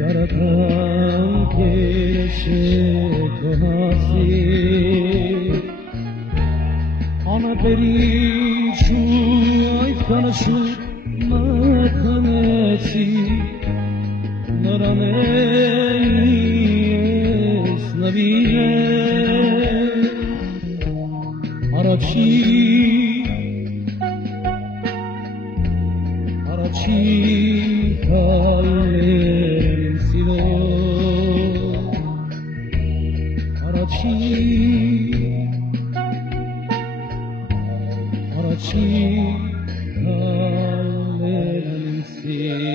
Yaratan keşke hasir Ana periçu ay kanışı matanesi Naramelis nabire Araçi kallerim silo Araçi kallerim silo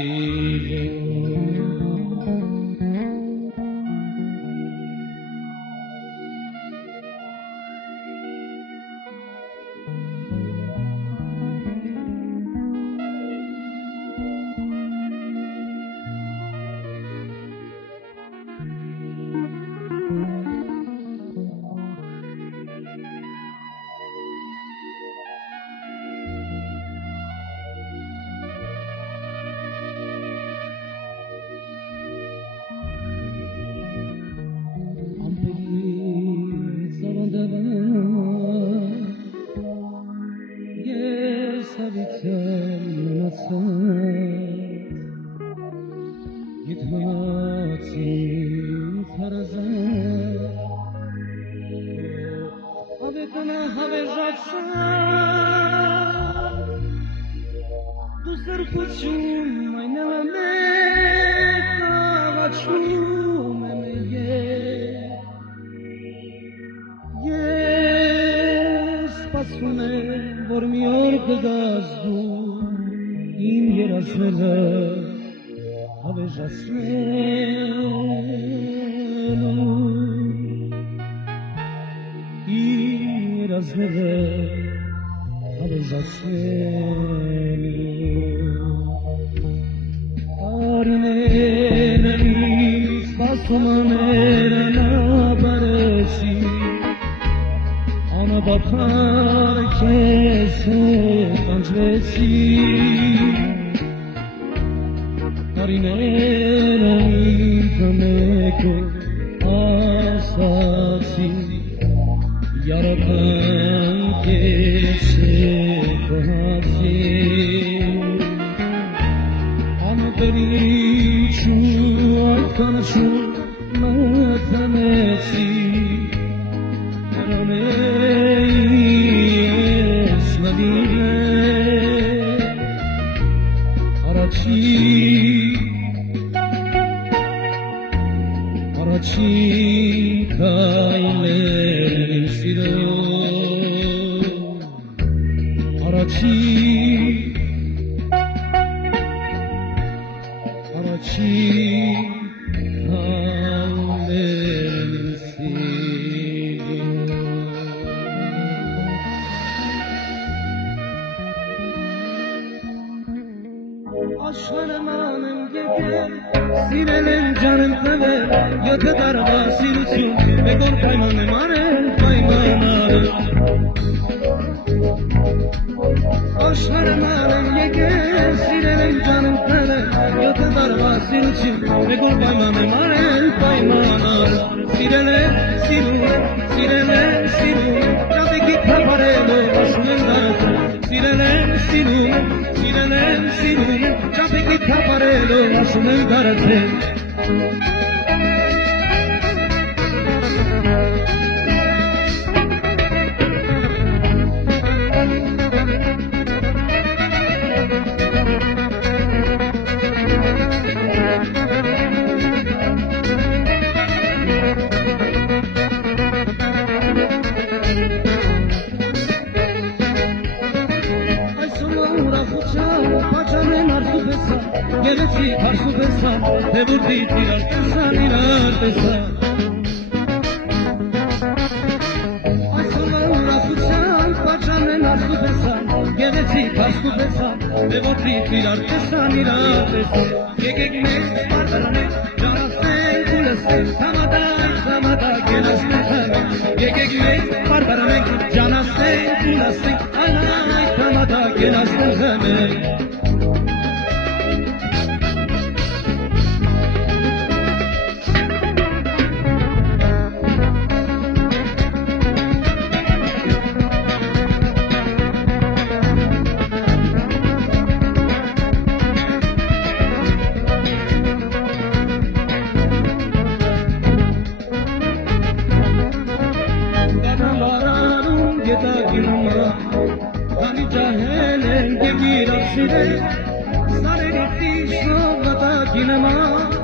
Սարերիցի շողատակի նման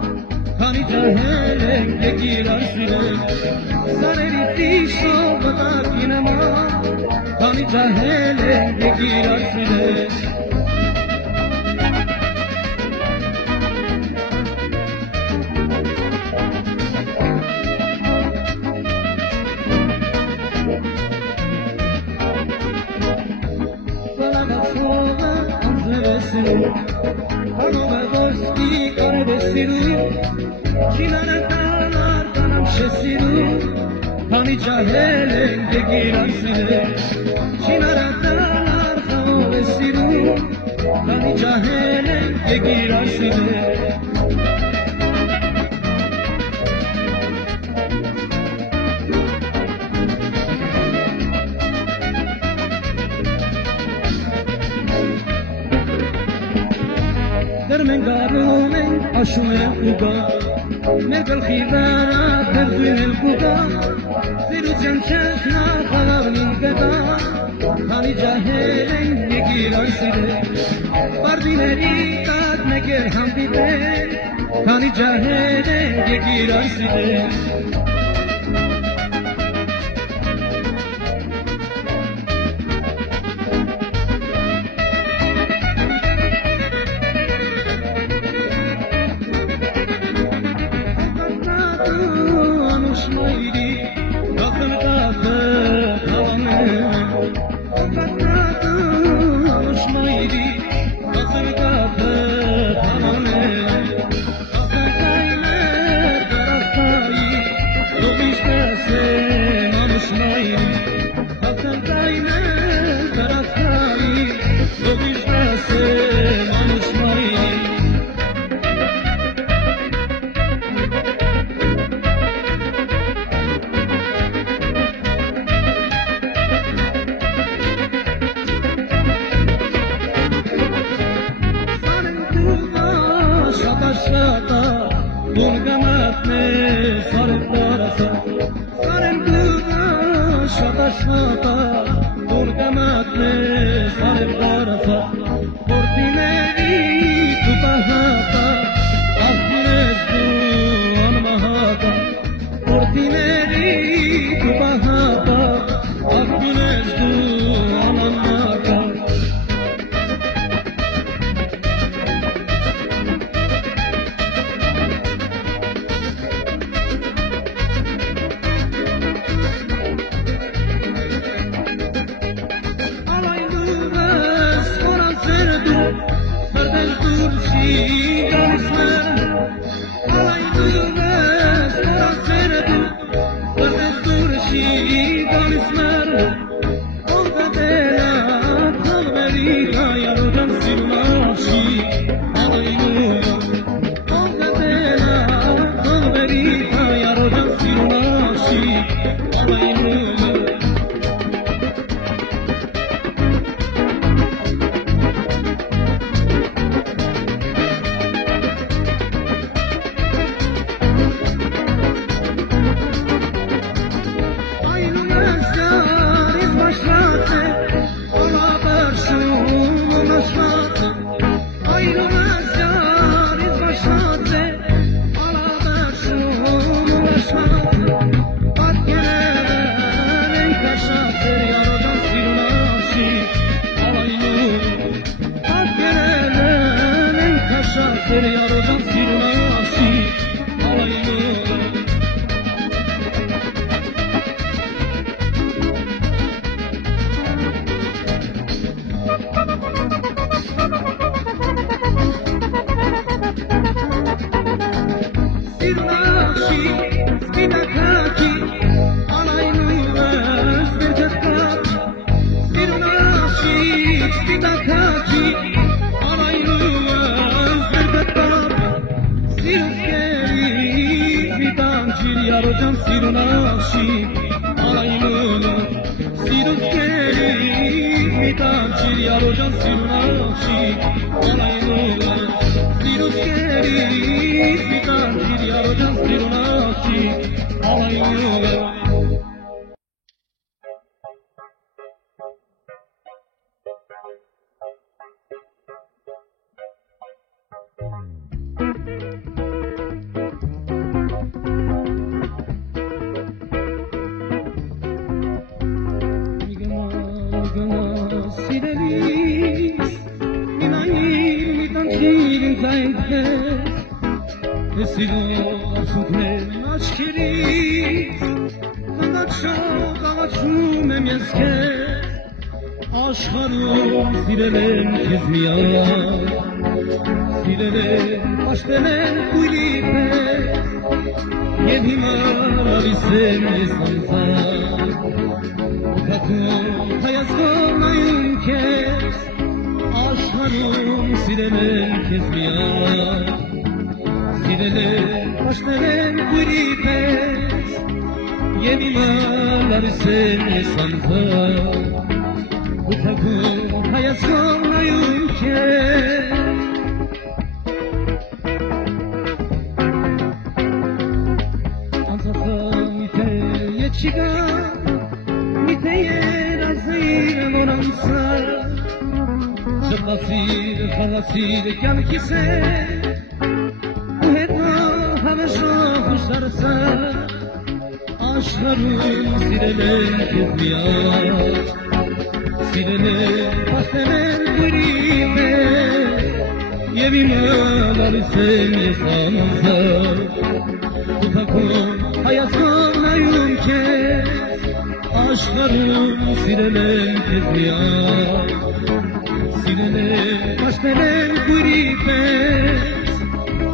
Քանի ջահել ենք եկիր արսիրել Սարերիցի շողատակի նման Քանի ջահել ենք եկիր արսիրել Անով է ոսկի կարև է սիրում Չինարը տանար տանամ շեսիրում Քանի ջահել ենք եկիր արսիրել Չինարը տանար խաղով է սիրում Քանի ջահել ենք եկիր արսիրել Դեր մենք գարում ենք, աշում ենք ու գա Մեր գլխի վրա դերձույն էլ կուգա Սիրության չենք նախաղավն ինք գտա Քանի ջահել ենք եկիր արսիրել Պարդիների տակ մեկ էլ հանդիպել Քանի ջահել ենք եկիր արսիրել Սիրո արցունքներ աչքերից Խնդաչող աղաչում եմ ես քեզ Աշխարհում սիրել եմ քեզ միայն Սիրել եմ, պաշտել եմ քույրի պես Եվ հիմա լալիս եմ ես անձամբ Ուղղակում հայացքով նայում քեզ Աշխարհում սիրել եմ քեզ միայն Սիրել եմ, պաշտել եմ քույրի պես Եվ հիմա լալիս եմ ես անձամբ Ուղղակում հայացքով նայում քեզ Չգա միթե երազեիր նորանցա Շպասիր, խաղացիր կյանքիս է ու հետո հավեժող ուշարցա Աշխարհում սիրել եմ քեզ միայն Սիրել եմ, պաշտել եմ քույրի պես Եվ հիմա լալիս եմ ես անձամբ Ուղղակում հայացքով նայում քեզ Աշխարհում սիրել եմ քեզ միայն Սիրել եմ, պաշտել եմ քույրի պես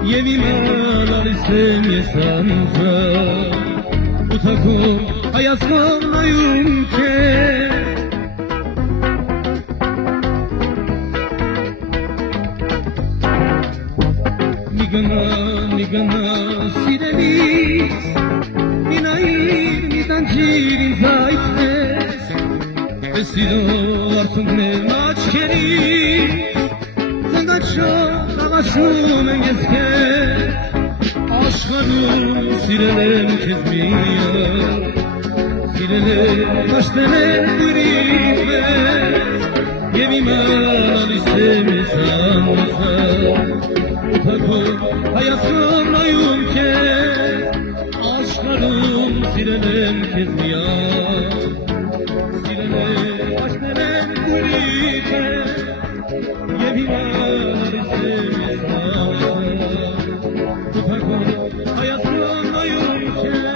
Եվ հիմա լալիս եմ ես անձամբ Ուղղակում հայացքով նայում քեզ Մի գնա սիրելիս Մի նայիր, մի տանջիր ինձ այդպես Ես սիրո արցունքներ աչքերից Զնգաչող աղաչում եմ ես քեզ Աշխարհում սիրել եմ քեզ միայն Սիրել եմ, պաշտել եմ քույրի պես Եվ հիմա լալիս եմ ես անձամբ Ուղղակում հայացքով նայում քեզ Աշխարհում սիրել եմ քեզ միայն Սիրել եմ, պաշտել եմ քույրի պես Եվ հիմա լալիս եմ ես անձամբ Ուղղակում հայացքով նայում քեզ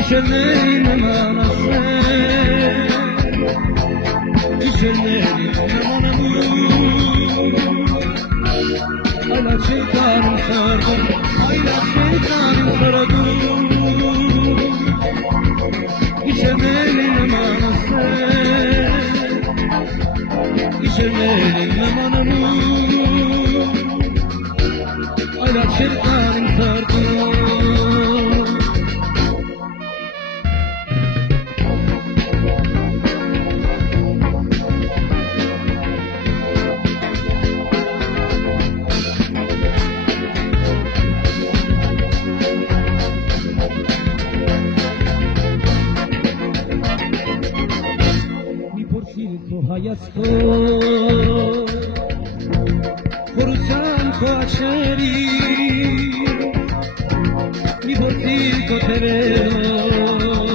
Gişerleri namanası Gişerleri namanamı Ayla şeytanım sardım Ayla şeytanım sardım Gişerleri namanası Gişerleri namanamı Ayla şeytanım sardım Հայացքո Խորության քո աչքերի մի որդիր քո թևերով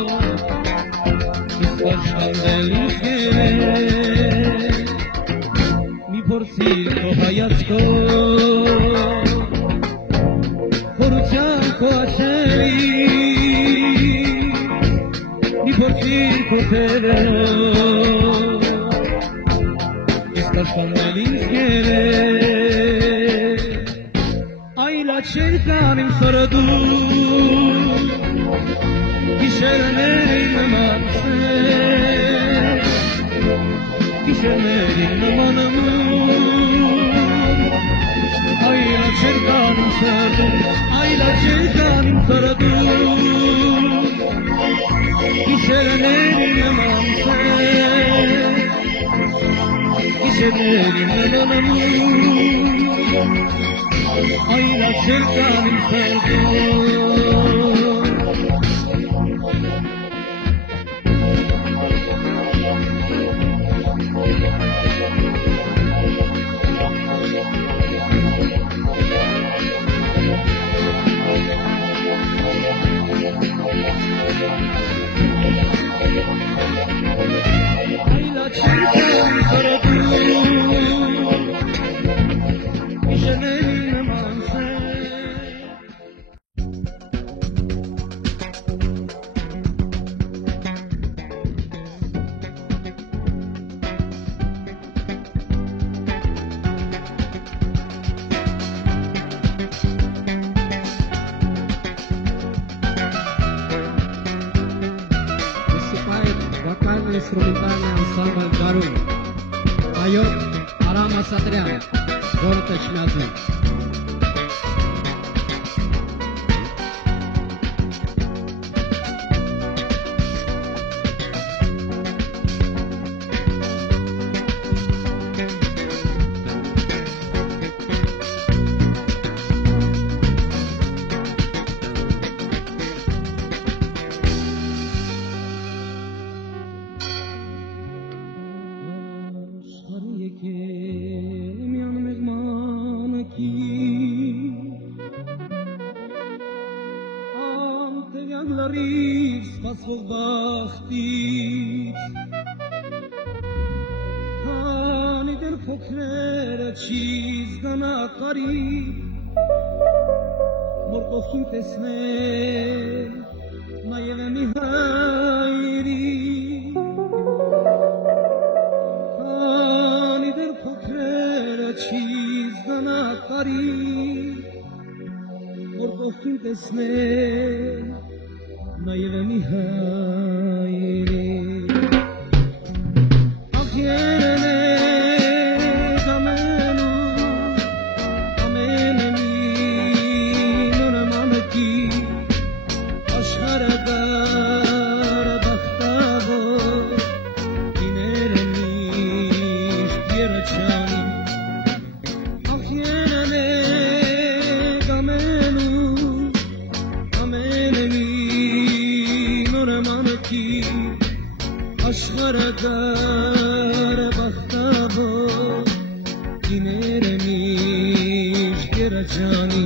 իսկ աշխատել ինձ մի որդիր քո հայացքո Խորության քո աչքերի մի որդիր քո թևերով Աշխատել ինձ Այլա չեր կանիմ սրդում Գիշերների նմանսեր Գիշերների նմանանում Այլա չեր կանիմ սրդում Այլա չեր կանիմ սրդում Գիշերների նմանսեր Gişerleri namanamı Ayla çelkanım sardım Ayla çelkanım sardım Инструментальный ансамбль «Гарун». Поет Арам Асатрян, город Ачмязы. Սպասվող բախտից Քանի դեռ փոքրերը չի զգանա կարի Որ կողքին տեսնել նաև է մի հայրի Քանի դեռ փոքրերը չի զգանա կարի Որ կողքին տեսնել Նաև մի հայրի Աղերն է ամենը մի նորմամտի աշխարհը դար բախտավոր իները միշտ երաչանի Աղերն է ամենը մի Աշխարհը դար բախտավոր իները միշտ երաչանի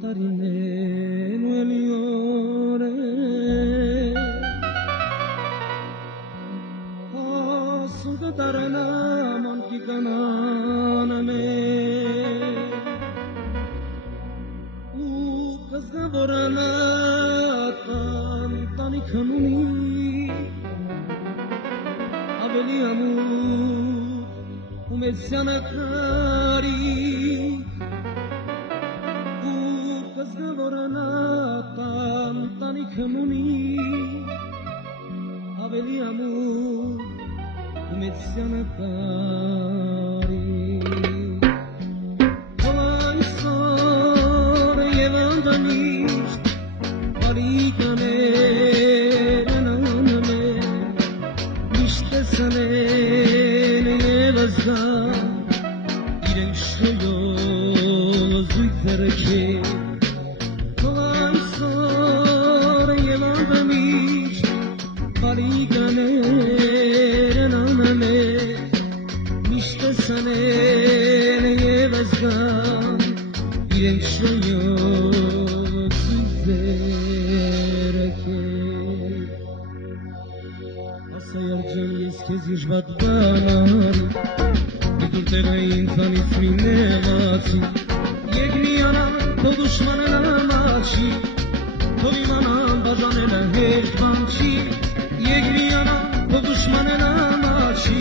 տարիներ ու էլի օրեր ասում կտարենամ անքի կանանաներ ու կզգավորանատան տանիքն ունի ավելի ամուր ու մեծ սյանակարի կզգավորանատան տանիքն ունի ավելի ամուր ու մեծ սյանակարի այսօր և անդամիշտ բարիկաներն անմեր միշտ տեսանեն և ազգան իրենք շոյոզ ու ձերքեր Իշվատ բանարի Իդուր տեղային ծանից մի նեղացի Եգնիանան քո դուշմանեն անաչի Քո իմանան բաժանելը հեշտ բան չի Եգնիանան քո դուշմանեն անաչի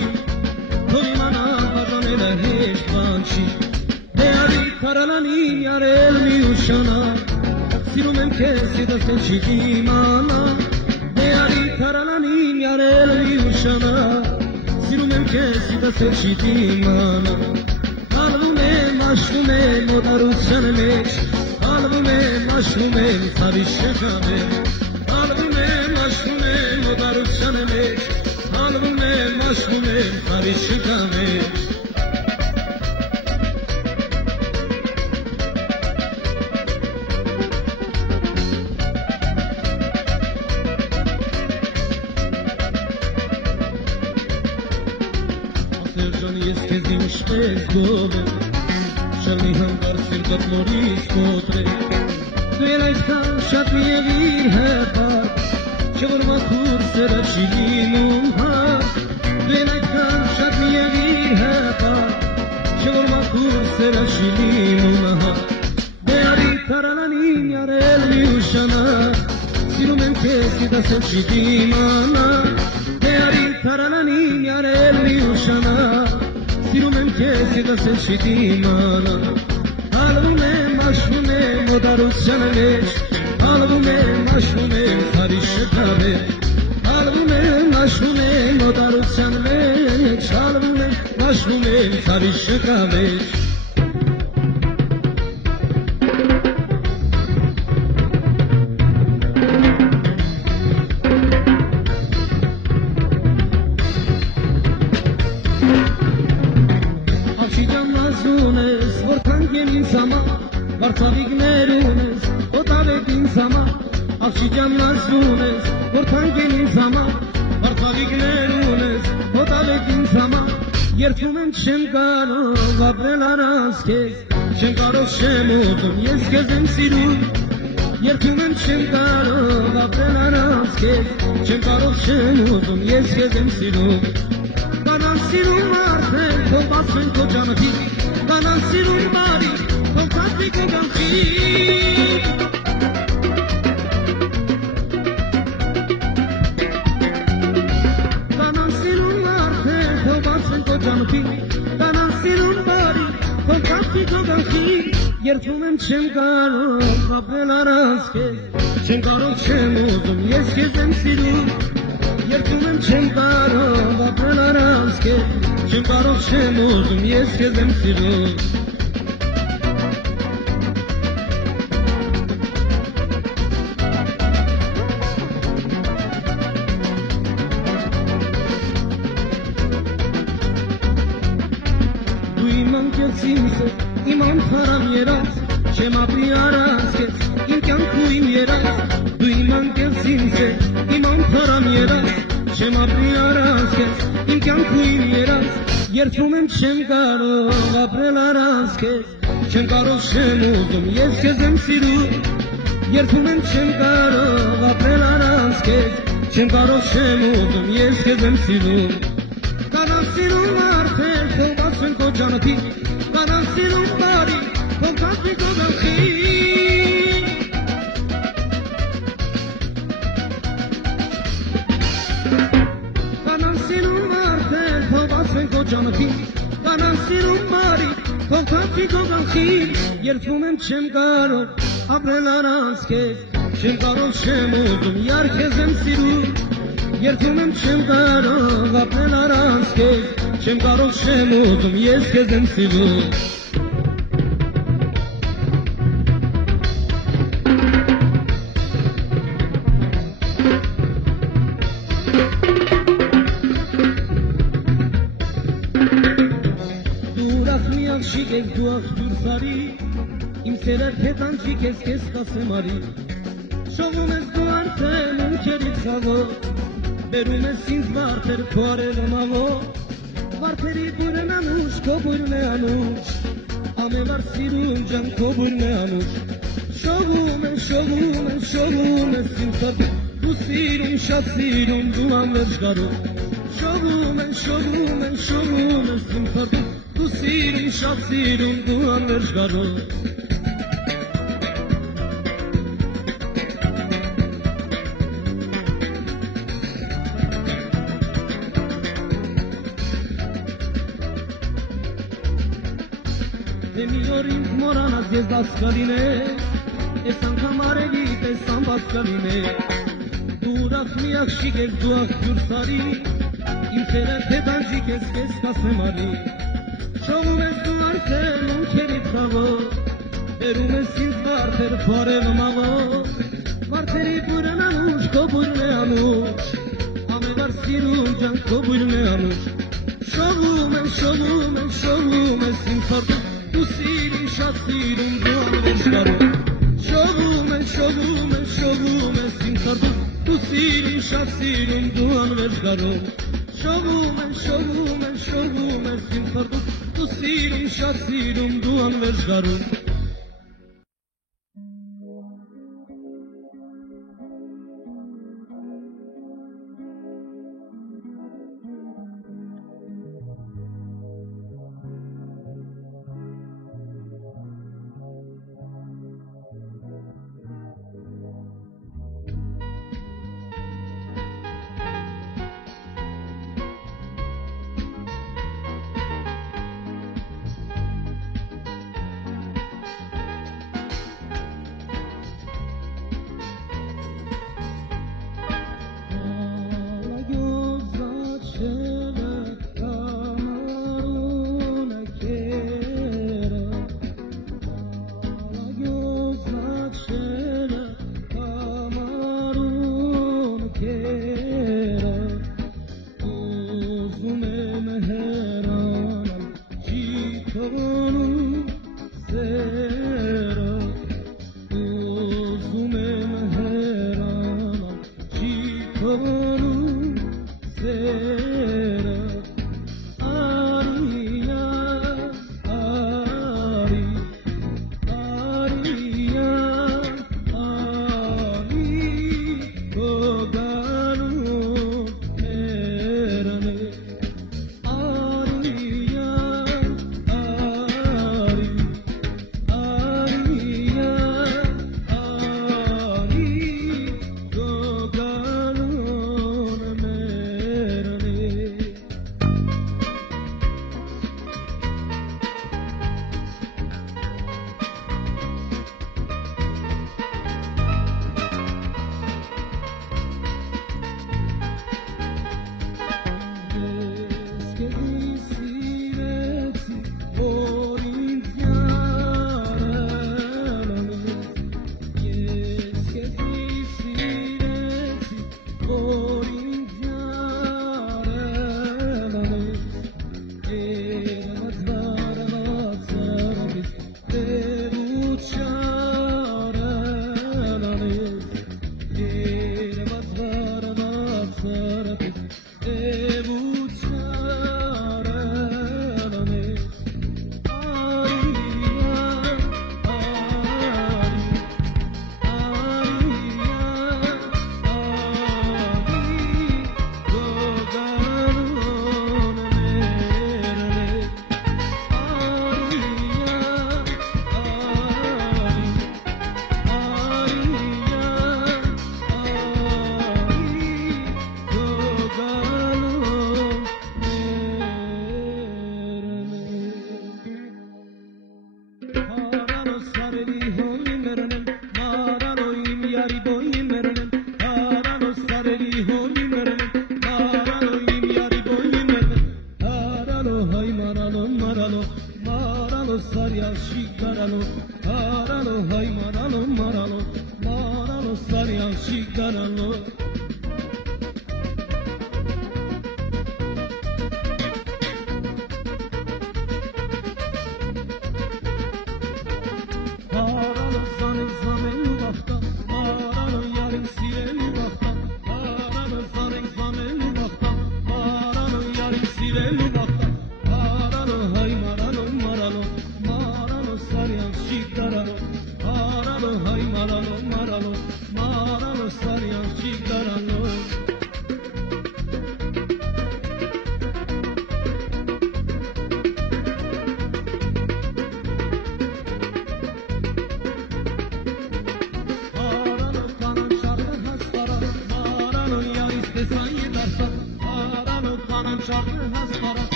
Քո իմանան բաժանելը հեշտ բան չի Դե արի քարալանին յարել մի ուշանա Սիրում եմ քեզ եդասել չի դիմանա Դե արի քարալանին յարել մի ուշանա Քեզ դասել չի դիմանա Հալվում եմ, աշվում եմ օտարության մեջ Հալվում եմ, աշվում եմ թավի շեղավեր Հալվում եմ, աշվում եմ օտարության մեջ Հալվում եմ, աշվում եմ թավի շեղավեր Ես քեզ ինչպես գով եմ Շալի հանգարց երկատ նորից կոտրել Դու էլ այսքան շատ միև իր հեպար Չէ որ մաքուր սերը չի լինում հար Դու էլ այսքան շատ միև իր հեպար Չէ որ մաքուր սերը չի լինում հար Դե արի քարալանին յարել մի ուշանա Սիրում եմ քեզ դասել չի դիմանա Դե արի քարալանին յարել մի ուշանա Սիրում եմ քեզ դասել չի դիմանա Հալվում եմ, աշվում եմ օտարության մեջ Հալվում եմ, աշվում եմ թարի շքավեր Հալվում եմ, աշվում եմ օտարության մեջ Հալվում եմ, աշվում եմ թարի շքավեր Վարդավիգներ ունես, օտավետ ինձ համար Աղջիկյան նազդուն ես, որ թանկ են ինձ համար Վարդավիգներ ունես, օտավետ ինձ համար Երդվում եմ չեմ կարող ապրել առանց քեզ Չեմ կարող չեմ ուզում, ես քեզ եմ սիրում Երդվում եմ չեմ կարող ապրել առանց քեզ Չեմ կարող չեմ ուզում, ես քեզ եմ սիրում Կանան սիրում արդեն, թող բացվեն քո ճանապի Կանան սիրում բարի Kontakti koganki Kanan sirun arte kogatzen koganki Kanan sirun bari kontakti koganki Երդվում եմ չեմ կարող ապրել առանց քեզ Չեմ կարող չեմ ուզում ես քեզ եմ սիրում Երդվում եմ չեմ կարող ապրել առանց քեզ Չեմ կարող չեմ ուզում ես քեզ եմ սիրում Իման խարամ երաց, չեմ ապրի առանց քեզ, իմ կյանքում իմ երաց, դու իմ անկեղծ ինձ ես, իման խարամ երաց, չեմ ապրի առանց քեզ, իմ կյանքում երաս, երբում եմ չեմ կարող ապրել առանց քեզ, չեմ կարող չեմ ուզում, ես քեզ եմ սիրում, երբում եմ չեմ կարող ապրել առանց քեզ, չեմ կարող չեմ ուզում, ես քեզ եմ սիրում, կանանց սիրում արդեն թողած են քո ջանքի, կանանց սիրում բարի, թողած մի քո գլխի, կանանց սիրում արդեն թողած են քո ջանքի, կանանց սիրում բարի, թողած մի քո գլխի, երբում եմ չեմ կարող ապրել առանց քեզ, չեմ կարող չեմ ուզում, յար քեզ եմ սիրում, երբում եմ չեմ կարող ապրել առանց քեզ, չեմ կարող չեմ ուզում, ես քեզ եմ սիրում, դու ուրախ մի աղջիկ ես, դու աղջուր սարի, իմ սերը քեզ անջիկ ես, քեզ կասեմ արի, շողում ես դու արդեն ունքերից խաղով, բերում ես ինձ վարդեր քո արևը մաղով, վարդերի բուրն անուշ, քո բուրն է անուշ, ամենար սիրում ջան քո բուրն է անուշ, շողում ես ինձ վարդեր, դու սիրում, շատ սիրում, դու անվերջ գարում, շողում ես ինձ վարդեր, դու սիրում, շատ սիրում, դու անվերջ գարում, մի օր ինձ մորանաս ես դասկալին ես, ես անգամ արելի պես անբասկալին ես, դու ուրախ մի աղջիկ ես, դու աղջուր սարի, իմ սերը քեզ անջիկ ես, քեզ կասեմ արի, շողում ես դու արդեն ունքերից խաղով, բերում ես ինձ վարդեր քո արևը մաղով, վարդերի բուրն անուշ, քո բուրն է անուշ, ամենար սիրում ջան քո բուրն է անուշ, շողում ես ինձ վարդեր, դու սիրում, շատ սիրում, դու անվերջ գարում, շողում ես ինձ վարդեր, դու սիրում, շատ սիրում, դու անվերջ գարում, շողում ես ինձ վարդեր, դու սիրում, շատ սիրում, դու անվերջ գարում,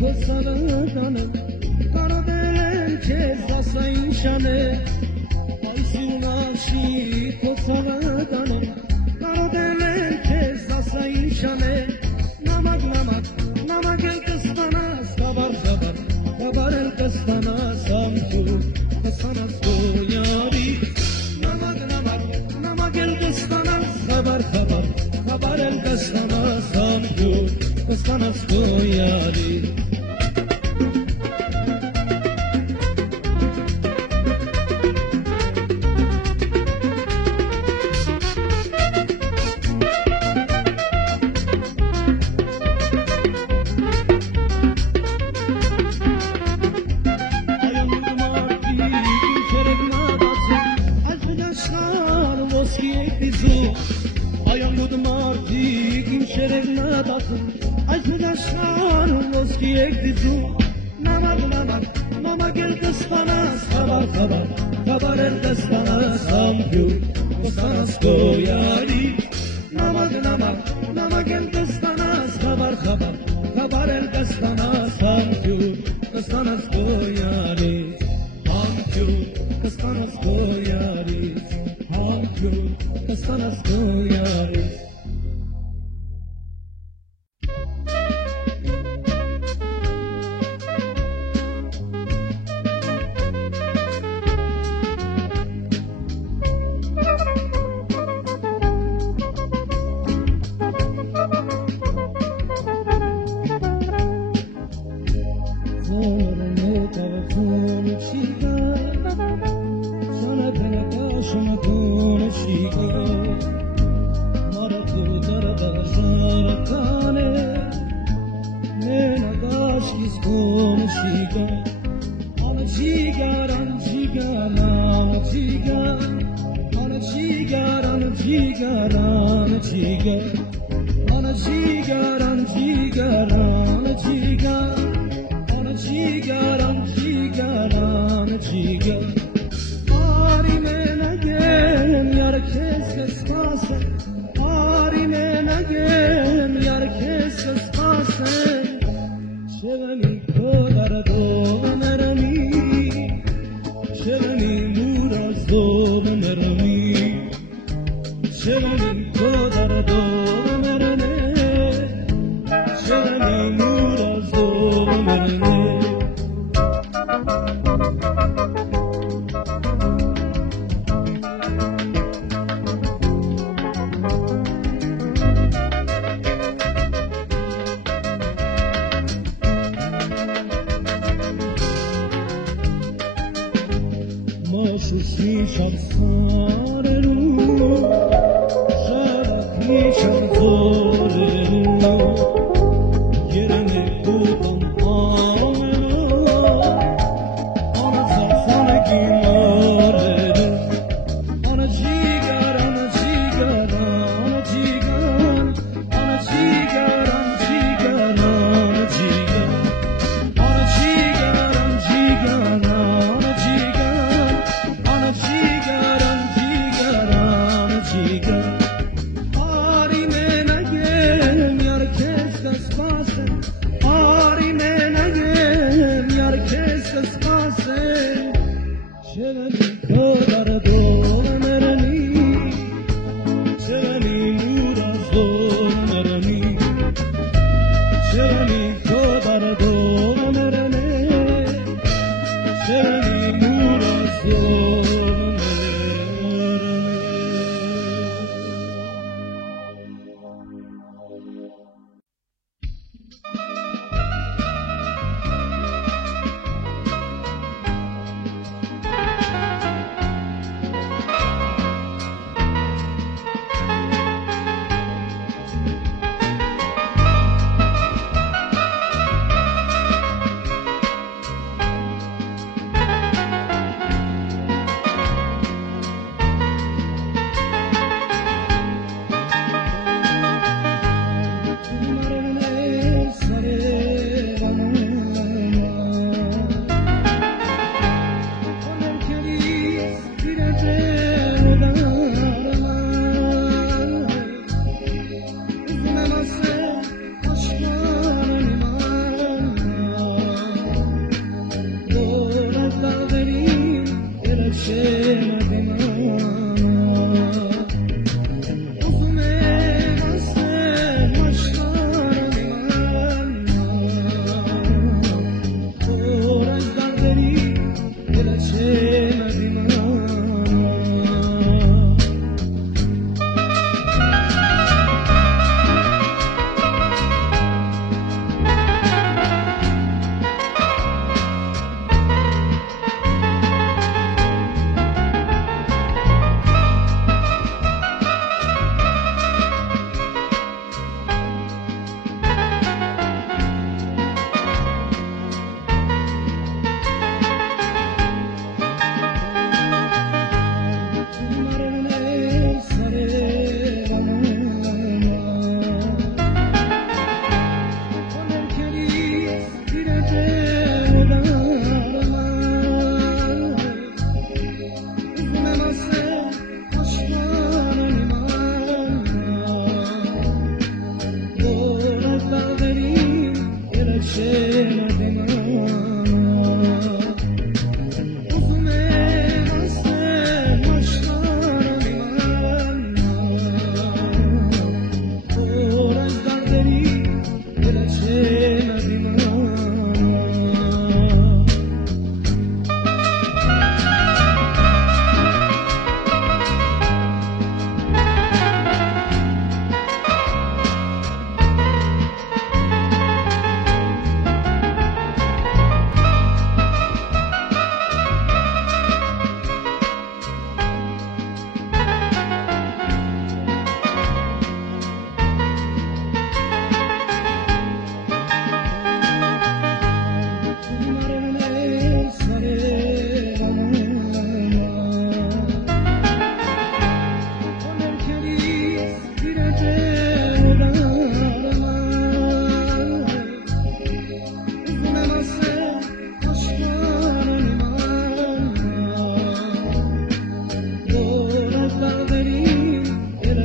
Kosavadane, Karabelen Kezasa inşane, Aysunashi Kosavadane, Karabelen Kezasa inşane, Namak namak, namak el kıstana, sabar sabar, sabar el kıstana, samtu, kıstana soyari, namak namak, namak el kıstana, sabar sabar, sabar el kıstana, samtu, kıstana soyari.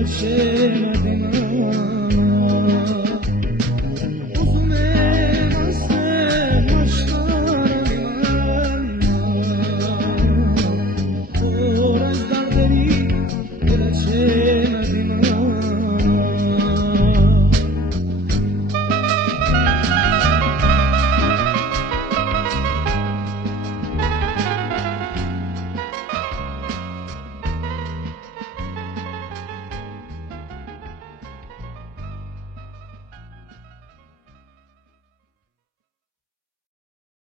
Շեմ